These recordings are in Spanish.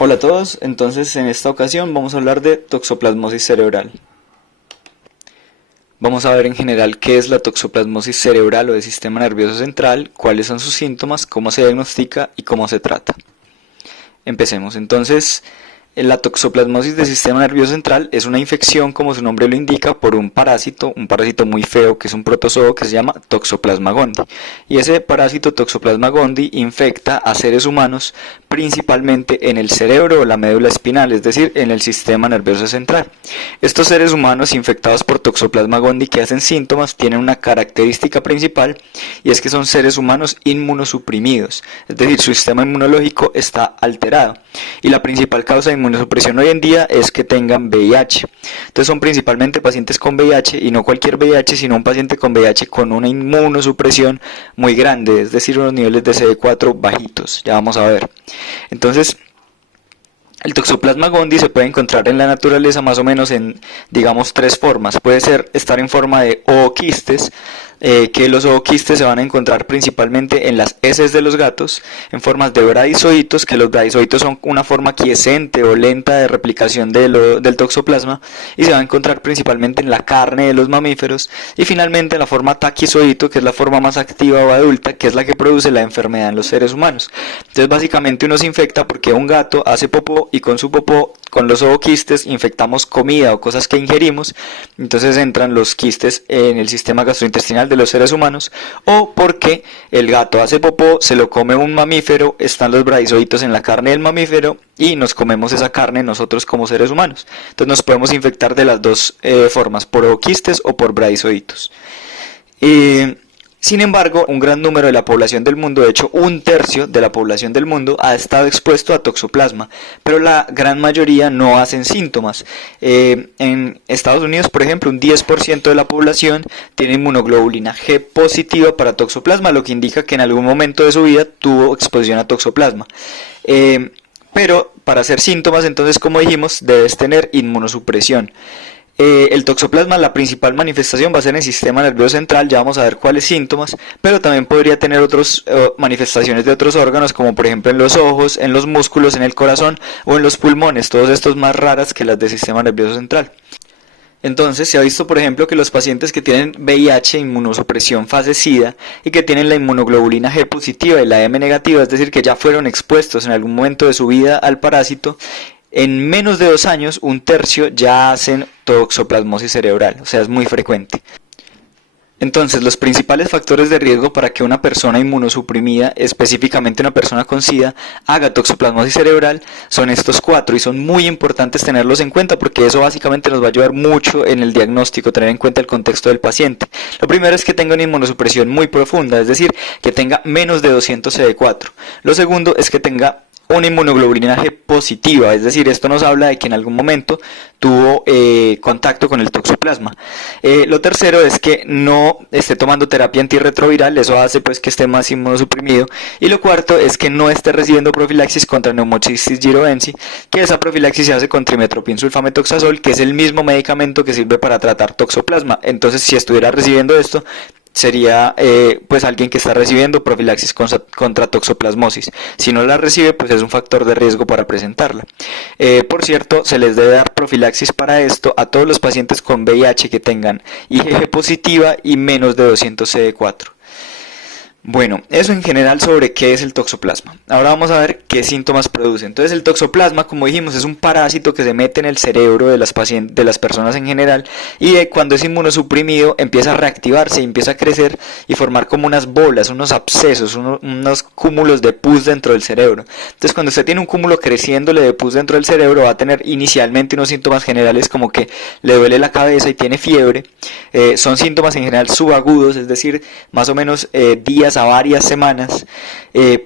Hola a todos, entonces en esta ocasión vamos a hablar de toxoplasmosis cerebral. Vamos a ver en general qué es la toxoplasmosis cerebral o del sistema nervioso central, cuáles son sus síntomas, cómo se diagnostica y cómo se trata. Empecemos. Entonces, la toxoplasmosis del sistema nervioso central es una infección, como su nombre lo indica, por un parásito muy feo que es un protozoo que se llama Toxoplasma gondii. Y ese parásito Toxoplasma gondii infecta a seres humanos principalmente en el cerebro o la médula espinal, es decir, en el sistema nervioso central. Estos seres humanos infectados por Toxoplasma gondii que hacen síntomas tienen una característica principal y es que son seres humanos inmunosuprimidos, es decir, su sistema inmunológico está alterado y la principal causa de inmunosupresión hoy en día es que tengan VIH. Entonces son principalmente pacientes con VIH y no cualquier VIH, sino un paciente con VIH con una inmunosupresión muy grande, es decir, unos niveles de CD4 bajitos, ya vamos a ver. Entonces, el Toxoplasma gondii se puede encontrar en la naturaleza más o menos en, digamos, tres formas. Puede ser estar en forma de ooquistes, que los ooquistes se van a encontrar principalmente en las heces de los gatos, en formas de bradizoitos, que los bradizoitos son una forma quiescente o lenta de replicación del toxoplasma, y se va a encontrar principalmente en la carne de los mamíferos, y finalmente en la forma taquizoito, que es la forma más activa o adulta, que es la que produce la enfermedad en los seres humanos. Entonces básicamente uno se infecta porque un gato hace popó y con su popó, con los ooquistes, infectamos comida o cosas que ingerimos, entonces entran los quistes en el sistema gastrointestinal de los seres humanos, o porque el gato hace popó, se lo come un mamífero, están los bradizoitos en la carne del mamífero y nos comemos esa carne nosotros como seres humanos. Entonces nos podemos infectar de las dos formas, por ooquistes o por bradizoitos. Sin embargo, un gran número de la población del mundo, de hecho un tercio de la población del mundo, ha estado expuesto a toxoplasma, pero la gran mayoría no hacen síntomas. En Estados Unidos, por ejemplo, un 10% de la población tiene inmunoglobulina G positiva para toxoplasma, lo que indica que en algún momento de su vida tuvo exposición a toxoplasma. Pero para hacer síntomas, entonces, como dijimos, debes tener inmunosupresión. El toxoplasma, la principal manifestación va a ser en el sistema nervioso central, ya vamos a ver cuáles síntomas, pero también podría tener otras manifestaciones de otros órganos, como por ejemplo en los ojos, en los músculos, en el corazón o en los pulmones, todos estos más raras que las del sistema nervioso central. Entonces se ha visto, por ejemplo, que los pacientes que tienen VIH, inmunosupresión fase SIDA, y que tienen la inmunoglobulina G positiva y la M negativa, es decir, que ya fueron expuestos en algún momento de su vida al parásito, en menos de 2 años, un tercio ya hacen toxoplasmosis cerebral, o sea, es muy frecuente. Entonces, los principales factores de riesgo para que una persona inmunosuprimida, específicamente una persona con SIDA, haga toxoplasmosis cerebral son estos 4 y son muy importantes tenerlos en cuenta porque eso básicamente nos va a ayudar mucho en el diagnóstico, tener en cuenta el contexto del paciente. Lo primero es que tenga una inmunosupresión muy profunda, es decir, que tenga menos de 200 CD4. Lo segundo es que tenga una inmunoglobulina G positiva, es decir, esto nos habla de que en algún momento tuvo contacto con el toxoplasma. Lo tercero es que no esté tomando terapia antirretroviral, eso hace pues que esté más inmunosuprimido. Y lo cuarto es que no esté recibiendo profilaxis contra Pneumocystis jirovecii, que esa profilaxis se hace con trimetoprim sulfamethoxazol, que es el mismo medicamento que sirve para tratar toxoplasma. Entonces, si estuviera recibiendo esto, sería pues alguien que está recibiendo profilaxis contra toxoplasmosis. Si no la recibe, pues es un factor de riesgo para presentarla. Por cierto, se les debe dar profilaxis para esto a todos los pacientes con VIH que tengan IgG positiva y menos de 200 CD4. Bueno, eso en general sobre qué es el toxoplasma. Ahora vamos a ver qué síntomas produce. Entonces el toxoplasma, como dijimos, es un parásito que se mete en el cerebro de las personas en general y cuando es inmunosuprimido empieza a reactivarse, empieza a crecer y formar como unas bolas, unos abscesos, unos cúmulos de pus dentro del cerebro. Entonces cuando usted tiene un cúmulo creciéndole de pus dentro del cerebro va a tener inicialmente unos síntomas generales como que le duele la cabeza y tiene fiebre. Son síntomas en general subagudos, es decir, más o menos días a varias semanas.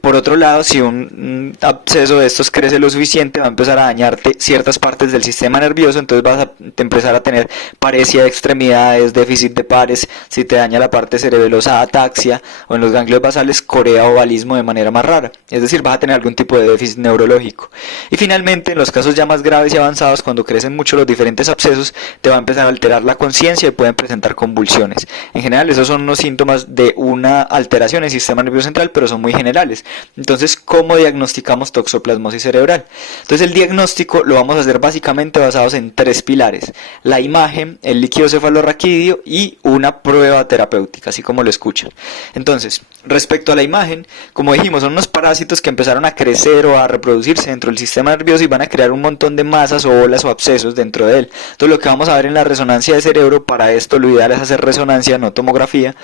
Por otro lado, si un absceso de estos crece lo suficiente, va a empezar a dañarte ciertas partes del sistema nervioso, entonces vas a empezar a tener paresia de extremidades, déficit de pares. Si te daña la parte cerebelosa, ataxia, o en los ganglios basales, corea o ovalismo de manera más rara, es decir, vas a tener algún tipo de déficit neurológico. Y finalmente, en los casos ya más graves y avanzados, cuando crecen mucho los diferentes abscesos, te va a empezar a alterar la conciencia y pueden presentar convulsiones. En general, esos son unos síntomas de una alteración en el sistema nervioso central, pero son muy generales. generales. Entonces, ¿cómo diagnosticamos toxoplasmosis cerebral? Entonces, el diagnóstico lo vamos a hacer básicamente basados en 3 pilares: la imagen, el líquido cefalorraquídeo y una prueba terapéutica, así como lo escuchan. Entonces, respecto a la imagen, como dijimos, son unos parásitos que empezaron a crecer o a reproducirse dentro del sistema nervioso y van a crear un montón de masas o bolas o abscesos dentro de él. Entonces, lo que vamos a ver en la resonancia de cerebro, para esto lo ideal es hacer resonancia, no tomografía,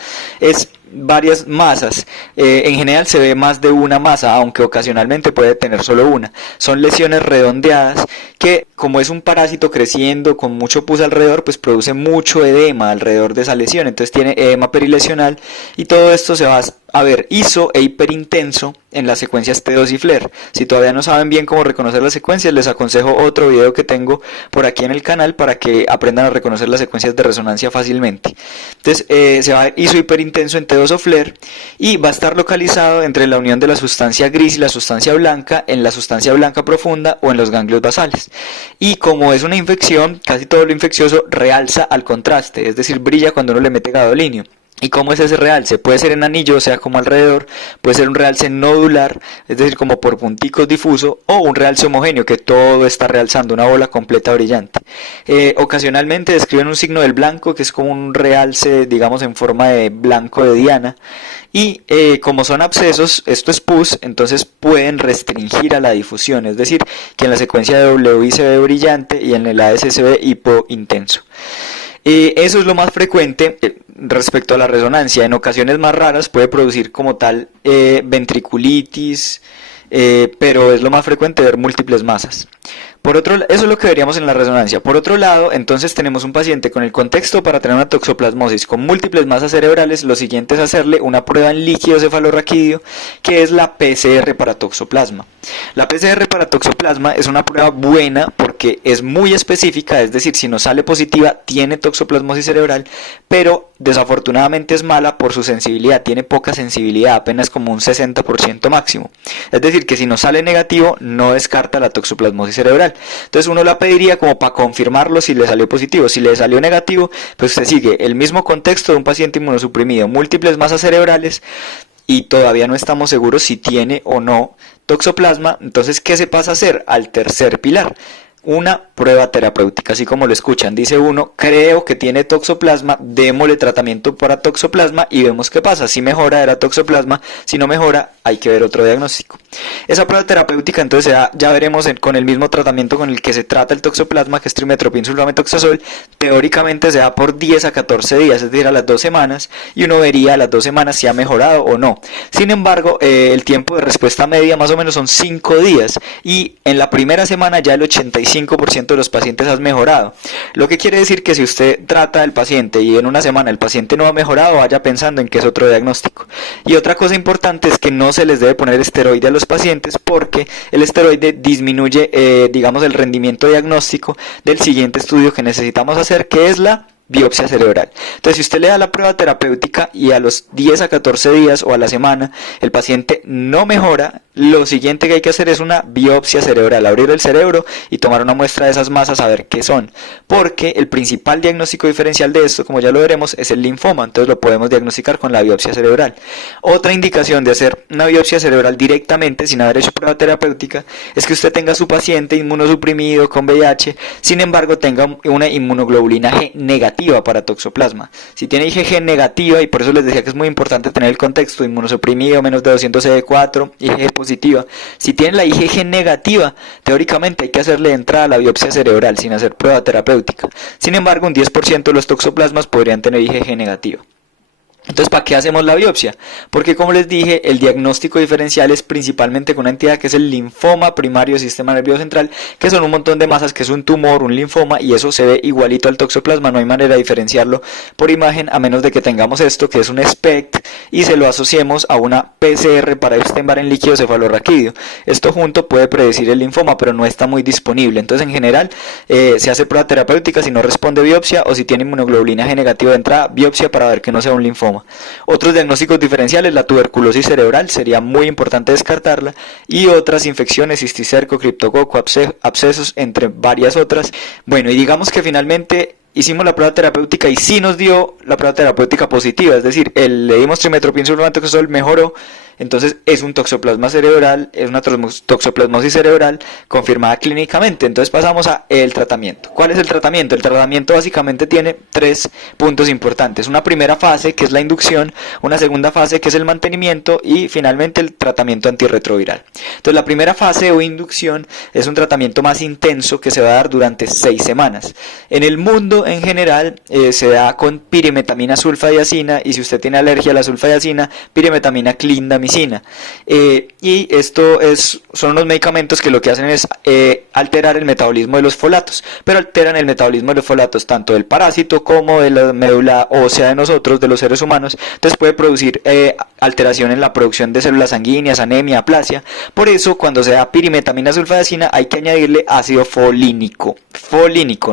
es varias masas. En general se ve más de una masa, aunque ocasionalmente puede tener solo una. Son lesiones redondeadas que, como es un parásito creciendo con mucho pus alrededor, pues produce mucho edema alrededor de esa lesión. Entonces tiene edema perilesional y todo esto se va a ver iso e hiperintenso en las secuencias T2 y FLAIR. Si todavía no saben bien cómo reconocer las secuencias, les aconsejo otro video que tengo por aquí en el canal para que aprendan a reconocer las secuencias de resonancia fácilmente. Entonces se va a ver iso hiperintenso en T2 o FLAIR y va a estar localizado entre la unión de la sustancia gris y la sustancia blanca, en la sustancia blanca profunda o en los ganglios basales. Y como es una infección, casi todo lo infeccioso realza al contraste, es decir, brilla cuando uno le mete gadolinio. ¿Y cómo es ese realce? Puede ser en anillo, o sea, como alrededor, puede ser un realce nodular, es decir, como por punticos difuso, o un realce homogéneo, que todo está realzando, una bola completa brillante. Ocasionalmente describen un signo del blanco, que es como un realce, digamos, en forma de blanco de diana, y como son abscesos, esto es pus, entonces pueden restringir a la difusión, es decir, que en la secuencia de WI se ve brillante y en el AS se ve hipointenso. Eso es lo más frecuente. Respecto a la resonancia, en ocasiones más raras puede producir como tal ventriculitis, pero es lo más frecuente ver múltiples masas. Eso es lo que veríamos en la resonancia. Por otro lado, entonces tenemos un paciente con el contexto para tener una toxoplasmosis con múltiples masas cerebrales. Lo siguiente es hacerle una prueba en líquido cefalorraquídeo, que es la PCR para toxoplasma. La PCR para toxoplasma es una prueba buena porque es muy específica, es decir, si nos sale positiva tiene toxoplasmosis cerebral, pero desafortunadamente es mala por su sensibilidad, tiene poca sensibilidad, apenas como un 60% máximo. Es decir, que si nos sale negativo no descarta la toxoplasmosis cerebral. Entonces uno la pediría como para confirmarlo si le salió positivo. Si le salió negativo, pues usted sigue el mismo contexto de un paciente inmunosuprimido, múltiples masas cerebrales, y todavía no estamos seguros si tiene o no toxoplasma. Entonces, ¿qué se pasa a hacer? Al tercer pilar: una prueba terapéutica, así como lo escuchan. Dice uno, creo que tiene toxoplasma, démosle tratamiento para toxoplasma y vemos qué pasa. Si mejora, era toxoplasma; si no mejora, hay que ver otro diagnóstico. Esa prueba terapéutica entonces ya veremos con el mismo tratamiento con el que se trata el toxoplasma, que es trimmetoprim sulfamethoxazol. Teóricamente se da por 10 a 14 días, es decir, a las 2 semanas, y uno vería a las 2 semanas si ha mejorado o no. Sin embargo, el tiempo de respuesta media más o menos son 5 días, y en la primera semana ya el 85% de los pacientes han mejorado. Lo que quiere decir que si usted trata al paciente y en una semana el paciente no ha mejorado, vaya pensando en que es otro diagnóstico. Y otra cosa importante es que no se les debe poner esteroide a los pacientes, porque el esteroide disminuye, digamos, el rendimiento diagnóstico del siguiente estudio que necesitamos hacer, que es la biopsia cerebral. Entonces, si usted le da la prueba terapéutica y a los 10 a 14 días o a la semana el paciente no mejora, lo siguiente que hay que hacer es una biopsia cerebral, abrir el cerebro y tomar una muestra de esas masas a ver qué son, porque el principal diagnóstico diferencial de esto, como ya lo veremos, es el linfoma. Entonces lo podemos diagnosticar con la biopsia cerebral. Otra indicación de hacer una biopsia cerebral directamente sin haber hecho prueba terapéutica es que usted tenga a su paciente inmunosuprimido con VIH, sin embargo tenga una inmunoglobulina G negativa para toxoplasma. Si tiene IgG negativa, y por eso les decía que es muy importante tener el contexto: inmunosuprimido, menos de 200 CD4, IgG positiva. Si tiene la IgG negativa, teóricamente hay que hacerle entrada a la biopsia cerebral sin hacer prueba terapéutica. Sin embargo, un 10% de los toxoplasmas podrían tener IgG negativa. Entonces, ¿para qué hacemos la biopsia? Porque, como les dije, el diagnóstico diferencial es principalmente con una entidad que es el linfoma primario sistema nervioso central, que son un montón de masas, que es un tumor, un linfoma, y eso se ve igualito al toxoplasma. No hay manera de diferenciarlo por imagen, a menos de que tengamos esto, que es un SPECT, y se lo asociemos a una PCR para Epstein-Barr en líquido cefalorraquídeo. Esto junto puede predecir el linfoma, pero no está muy disponible. Entonces, en general, se hace prueba terapéutica si no responde, biopsia, o si tiene inmunoglobulina G negativa de entrada, biopsia para ver que no sea un linfoma. Otros diagnósticos diferenciales: la tuberculosis cerebral, sería muy importante descartarla, y otras infecciones, cisticerco, criptococo, abscesos, entre varias otras. Bueno, y digamos que finalmente hicimos la prueba terapéutica y sí nos dio la prueba terapéutica positiva, es decir, le dimos trimmetoprim sulfamethoxazol, mejoró, Entonces es un toxoplasma cerebral, es una toxoplasmosis cerebral confirmada clínicamente. Entonces pasamos a el tratamiento. ¿Cuál es el tratamiento? El tratamiento básicamente tiene 3 puntos importantes. Una primera fase que es la inducción, una segunda fase que es el mantenimiento y finalmente el tratamiento antirretroviral. Entonces la primera fase o inducción es un tratamiento más intenso que se va a dar durante 6 semanas. En el mundo en general se da con pirimetamina sulfadiazina y si usted tiene alergia a la sulfadiazina, pirimetamina clindamicina. Y esto son unos medicamentos que lo que hacen es alterar el metabolismo de los folatos, pero alteran el metabolismo de los folatos tanto del parásito como de la médula ósea de nosotros, de los seres humanos. Entonces puede producir alteración en la producción de células sanguíneas, anemia, aplasia. Por eso cuando se da pirimetamina sulfadiazina hay que añadirle ácido folínico,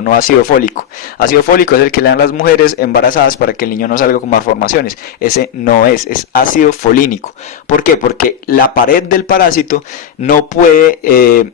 no ácido fólico. Ácido fólico es el que le dan las mujeres embarazadas para que el niño no salga con malformaciones. Ese no es ácido folínico. ¿Por qué? Porque la pared del parásito no puede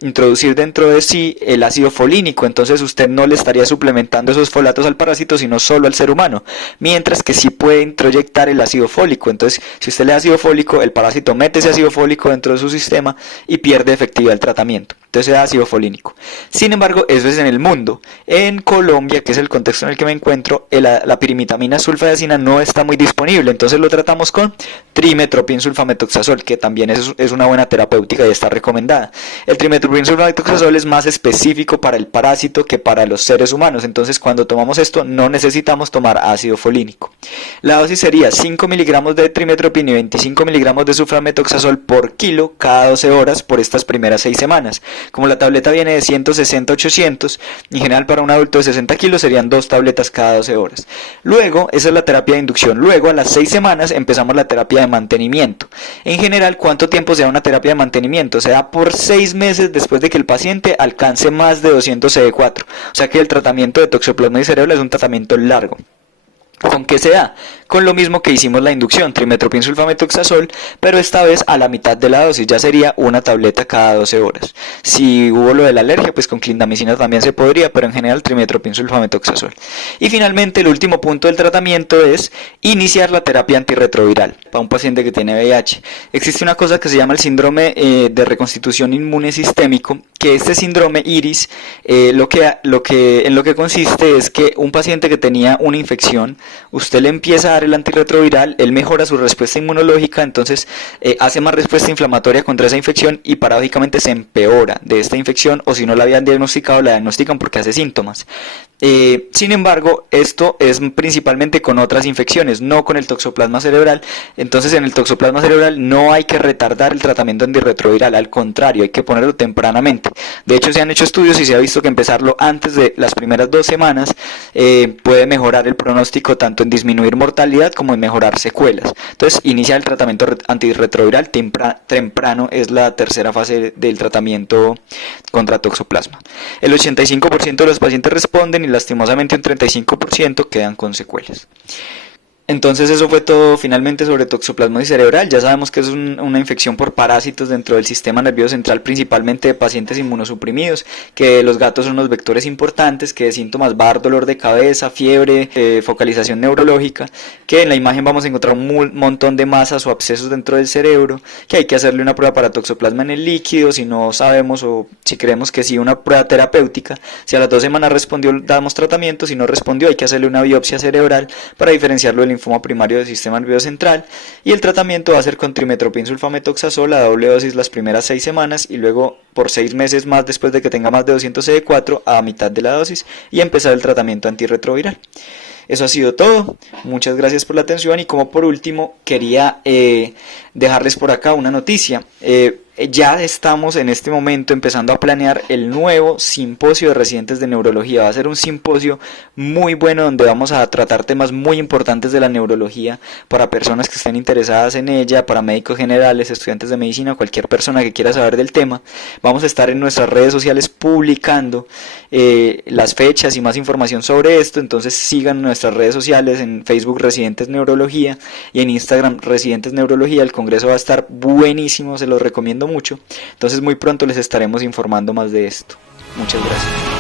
introducir dentro de sí el ácido folínico, entonces usted no le estaría suplementando esos folatos al parásito, sino solo al ser humano, mientras que sí puede introyectar el ácido fólico. Entonces, si usted le da ácido fólico, el parásito mete ese ácido fólico dentro de su sistema y pierde efectividad el tratamiento. Entonces, es ácido folínico. Sin embargo, eso es en el mundo. En Colombia, que es el contexto en el que me encuentro, la pirimetamina sulfadiazina no está muy disponible, entonces lo tratamos con trimetoprim sulfamethoxazol, que también es una buena terapéutica y está recomendada. El trimetoprim sulfamethoxazol es más específico para el parásito que para los seres humanos, entonces cuando tomamos esto no necesitamos tomar ácido folínico. La dosis sería 5 miligramos de trimetoprim y 25 miligramos de sulfamethoxazol por kilo cada 12 horas por estas primeras 6 semanas. Como la tableta viene de 160-800, en general para un adulto de 60 kilos serían 2 tabletas cada 12 horas. Luego, esa es la terapia de inducción. Luego, a las 6 semanas empezamos la terapia de mantenimiento. En general, ¿cuánto tiempo se da una terapia de mantenimiento? Se da por 6 meses después de que el paciente alcance más de 200 CD4. O sea que el tratamiento de toxoplasmosis cerebral es un tratamiento largo. ¿Con qué se da? Con lo mismo que hicimos la inducción, trimetoprim sulfamethoxazol, pero esta vez a la mitad de la dosis, ya sería una tableta cada 12 horas. Si hubo lo de la alergia, pues con clindamicina también se podría, pero en general trimetoprim sulfamethoxazol. Y finalmente el último punto del tratamiento es iniciar la terapia antirretroviral para un paciente que tiene VIH. Existe una cosa que se llama el síndrome de reconstitución inmune sistémico, que este síndrome IRIS en lo que consiste es que un paciente que tenía una infección, usted le empieza a dar el antirretroviral, él mejora su respuesta inmunológica, entonces hace más respuesta inflamatoria contra esa infección y paradójicamente se empeora de esta infección, o si no la habían diagnosticado, la diagnostican porque hace síntomas. Sin embargo, esto es principalmente con otras infecciones, no con el toxoplasma cerebral. Entonces en el toxoplasma cerebral no hay que retardar el tratamiento antirretroviral, al contrario, hay que ponerlo tempranamente. De hecho, se han hecho estudios y se ha visto que empezarlo antes de las primeras 2 semanas puede mejorar el pronóstico tanto en disminuir mortalidad como en mejorar secuelas. Entonces, iniciar el tratamiento antirretroviral temprano es la tercera fase del tratamiento contra toxoplasma. El 85% de los pacientes responden y lastimosamente un 35% quedan con secuelas. Entonces eso fue todo finalmente sobre toxoplasmosis cerebral. Ya sabemos que es una infección por parásitos dentro del sistema nervioso central, principalmente de pacientes inmunosuprimidos, que los gatos son los vectores importantes, que de síntomas va a dar dolor de cabeza, fiebre, focalización neurológica, que en la imagen vamos a encontrar un montón de masas o abscesos dentro del cerebro, que hay que hacerle una prueba para toxoplasma en el líquido, si no sabemos o si creemos que sí, una prueba terapéutica. Si a las 2 semanas respondió, damos tratamiento; si no respondió, hay que hacerle una biopsia cerebral para diferenciarlo del linfoma primario del sistema nervioso central, y el tratamiento va a ser con trimetoprim sulfamethoxazol a doble dosis las primeras 6 semanas y luego por 6 meses más después de que tenga más de 200 CD4 a mitad de la dosis y empezar el tratamiento antirretroviral. Eso ha sido todo, muchas gracias por la atención y como por último quería dejarles por acá una noticia. Ya estamos en este momento empezando a planear el nuevo simposio de residentes de neurología. Va a ser un simposio muy bueno donde vamos a tratar temas muy importantes de la neurología para personas que estén interesadas en ella, para médicos generales, estudiantes de medicina, cualquier persona que quiera saber del tema. Vamos a estar en nuestras redes sociales publicando las fechas y más información sobre esto, entonces sigan nuestras redes sociales, en Facebook Residentes Neurología y en Instagram Residentes Neurología. El congreso va a estar buenísimo, se lo recomiendo mucho. Entonces muy pronto les estaremos informando más de esto. Muchas gracias.